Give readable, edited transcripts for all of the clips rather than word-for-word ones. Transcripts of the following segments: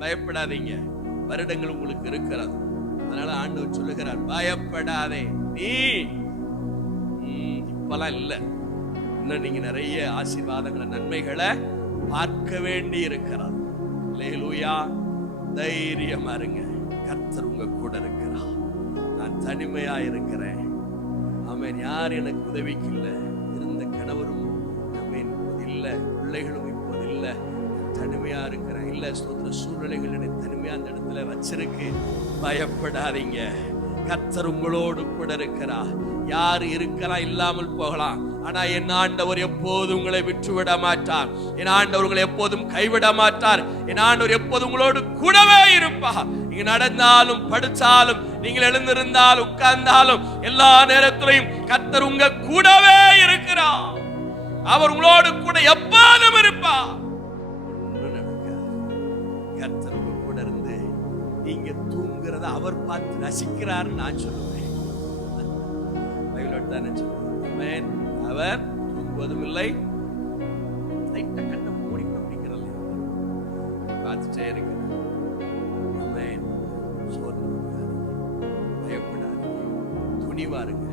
பயப்படாதீங்க, வருடங்கள் உங்களுக்கு இருக்கிறது. அதனால ஆண்டவர் சொல்லுகிறார், பயப்படாதே. நீ இப்பெல்லாம் இல்ல, இன்னும் நீங்க நிறைய ஆசீர்வாதங்களை, நன்மைகளை பார்க்க வேண்டி இருக்கிறார். அல்லேலூயா. தைரியமா இருங்க, கர்த்தர் உங்க கூட இருக்கிறார். நான் தனிமையா இருக்கிறேன், ஆமென், யார் எனக்கு உதவிக்கு இல்ல, இருந்த கணவரும் ஆமென் இப்போது இல்ல, பிள்ளைகளும் இப்போது இல்ல, தனிமையா இருக்கிறேன். இல்ல, ஸ்தோத்திர, சூழ்நிலைகள் என்னை தனிமையா அந்த இடத்துல வச்சிருக்கு. பயப்படாதீங்க, கர்த்தர் உங்களோடு கூட இருக்கிறார். யார் இருக்கலாம், இல்லாமல் போகலாம், ஆனா என் ஆண்டவர் எப்போதும் உங்களை விட்டுவிட மாட்டார். என் ஆண்டவர் உங்களை எப்போதும் கைவிட மாட்டார். என் ஆண்டவர் எப்போதும் உங்களோடு கூடவே இருப்பார். நீங்க நடந்தாலும் படுத்தாலும், நீங்கள் எழுந்திருந்தாலும் உட்கார்ந்தாலும், எல்லா நேரத்திலையும் கர்த்தர் உங்க கூடவே இருக்கிறார். அவர் உங்களோடு கூட எப்போதும் இருப்பார். கர்த்தர் உங்க கூட இருந்து நீங்க தூங்குறத அவர் பார்த்து ரசிக்கிறார்னு நான் சொல்லுவேன். அவர் தூங்குவதும் இல்லை, கண்ணை மூடி அப்படிங்கிறல்ல, பார்த்துட்டே இருக்கிறார். பயப்படாது, துணிவா இருங்க,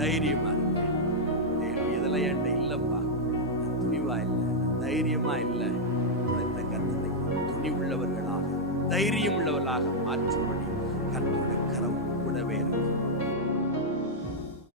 தைரியமா இருங்க. இதெல்லாம் என்கிட்ட இல்லப்பா, துணிவா இல்லை, தைரியமா இல்லை, கர்த்தரை துணி உள்ளவர்களாக, தைரியம் உள்ளவர்களாக மாற்றும்படி கர்த்தருடைய கரம் கூடவே இருக்கு.